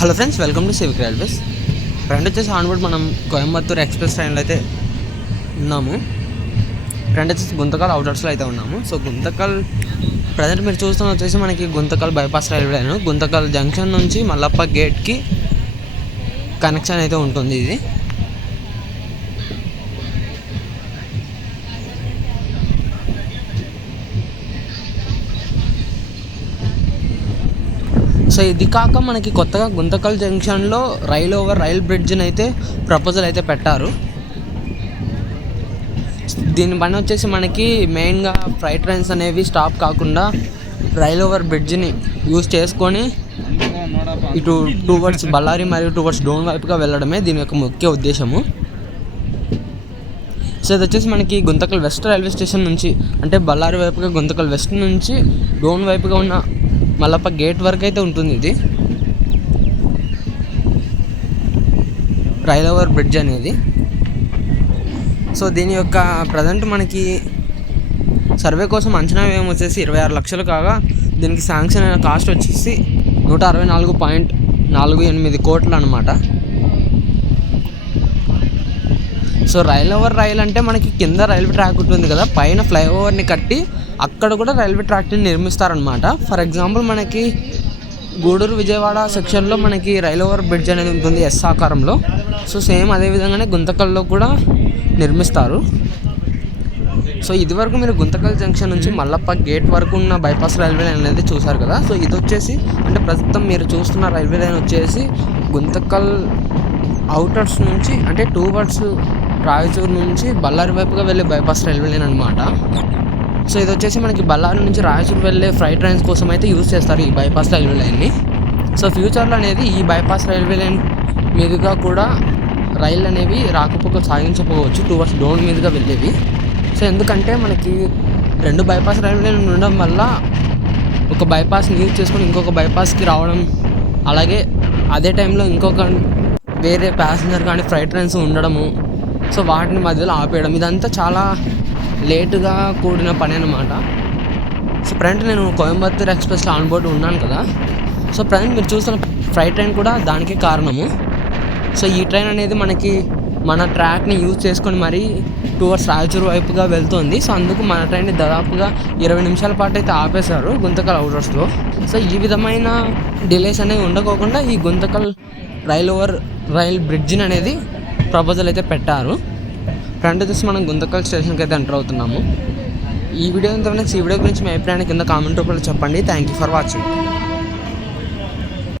Hello friends welcome to civic railways friend వచ్చేసి onboard మనం Coimbatore express ట్రైన్లో అయితే ఉన్నాము. ఫ్రెండ్ వచ్చేసి గుంతకల్ అవుటర్స్లో అయితే ఉన్నాము. సో గుంతకల్ ప్రజెంట్ మీరు చూస్తున్న వచ్చేసి మనకి Guntakal bypass railway line Guntakal junction నుంచి మల్లప్ప గేట్కి కనెక్షన్ అయితే ఉంటుంది ఇది. సో ఇది కాక మనకి కొత్తగా గుంతకల్ జంక్షన్లో రైల్ ఓవర్ రైల్ బ్రిడ్జ్ని అయితే ప్రపోజల్ అయితే పెట్టారు. దీని పని వచ్చేసి మనకి మెయిన్గా ఫ్రైట్ ట్రైన్స్ అనేవి స్టాప్ కాకుండా రైల్ ఓవర్ బ్రిడ్జ్ని యూజ్ చేసుకొని ఇటు టూ వర్డ్స్ బళ్ళారి మరియు టూవర్డ్స్ డోన్ వైపుగా వెళ్ళడమే దీని యొక్క ముఖ్య ఉద్దేశము. సో ఇది వచ్చేసి మనకి గుంతకల్ వెస్ట్ రైల్వే స్టేషన్ నుంచి అంటే బళ్ళారి వైపుగా గుంతకల్ వెస్ట్ నుంచి డోన్ వైపుగా ఉన్న మల్లప్ప గేట్ వరకు అయితే ఉంటుంది ఇది. రైల్ ఓవర్ బ్రిడ్జ్ అనేది. సో దీని యొక్క ప్రజెంట్ మనకి సర్వే కోసం అంచనా వ్యయం వచ్చేసి ఇరవై ఆరు లక్షలు కాగా దీనికి శాంక్షన్ అయిన కాస్ట్ వచ్చేసి నూట అరవై నాలుగు పాయింట్ నాలుగు ఎనిమిది కోట్లు అనమాట సో రైల్ ఓవర్ రైల్ అంటే మనకి కింద రైల్వే ట్రాక్ ఉంటుంది కదా పైన ఫ్లైఓవర్ని కట్టి అక్కడ కూడా రైల్వే ట్రాక్ని నిర్మిస్తారనమాట ఫర్ ఎగ్జాంపుల్ మనకి గూడూరు విజయవాడ సెక్షన్లో మనకి రైల్ ఓవర్ బ్రిడ్జ్ అనేది ఉంటుంది ఎస్ ఆకారంలో. సో సేమ్ అదే విధంగానే గుంతకల్లో కూడా నిర్మిస్తారు. సో ఇది వరకు మీరు గుంతకల్ జంక్షన్ నుంచి మల్లప్ప గేట్ వరకు ఉన్న బైపాస్ రైల్వే లైన్ అనేది చూసారు కదా. సో ఇది వచ్చేసి అంటే ప్రస్తుతం మీరు చూస్తున్న రైల్వే లైన్ వచ్చేసి గుంతకల్ అవుటర్స్ నుంచి అంటే టూ వర్డ్స్ రాయచూరు నుంచి బళ్ళారి వైపుగా వెళ్ళే బైపాస్ రైల్వే లైన్ అనమాట సో ఇది వచ్చేసి మనకి బళ్ళారి నుంచి రాయచూరు వెళ్ళే ఫ్రైట్ ట్రైన్స్ కోసం అయితే యూజ్ చేస్తారు ఈ బైపాస్ రైల్వే లైన్ని. సో ఫ్యూచర్లో అనేది ఈ బైపాస్ రైల్వే లైన్ మీదుగా కూడా రైళ్ళు అనేవి రాకపోక సాగించకపోవచ్చు టూ అవర్స్ డోన్ మీదుగా వెళ్ళేవి. సో ఎందుకంటే మనకి రెండు బైపాస్ రైల్వే లైన్ ఉండడం వల్ల ఒక బైపాస్ని యూజ్ చేసుకొని ఇంకొక బైపాస్కి రావడం అలాగే అదే టైంలో ఇంకొక వేరే ప్యాసింజర్ కానీ ఫ్రైట్ ట్రైన్స్ ఉండడము సో వాటిని మధ్యలో ఆపేయడం ఇదంతా చాలా లేటుగా కూడిన పని అనమాట సో ప్రజెంట్ నేను కోయంబత్తూర్ ఎక్స్ప్రెస్లో ఆన్ బోర్డు ఉన్నాను కదా. సో ప్రజెంట్ మీరు చూస్తున్న ఫ్రైట్ ట్రైన్ కూడా దానికే కారణము. సో ఈ ట్రైన్ అనేది మనకి మన ట్రాక్ని యూజ్ చేసుకొని మరీ టువర్డ్స్ రాయచూరు వైపుగా వెళ్తుంది. సో అందుకు మన ట్రైన్ని దాదాపుగా ఇరవై నిమిషాల పాటు అయితే ఆపేశారు గుంతకల్ అవుటర్స్లో సో ఈ విధమైన డిలేస్ అనేవి ఉండకోకుండా ఈ గుంతకల్ రైల్ ఓవర్ రైల్ బ్రిడ్జిని అనేది ప్రపోజల్ అయితే పెట్టారు. ఫ్రంట్ వచ్చేసి మనం గుంతకల్ స్టేషన్కి అయితే ఎంటర్ అవుతున్నాము. ఈ వీడియో ఎంత ఈ వీడియో గురించి మీ అభిప్రాయాన్ని కింద కామెంట్ రూపంలో చెప్పండి. Thank you for watching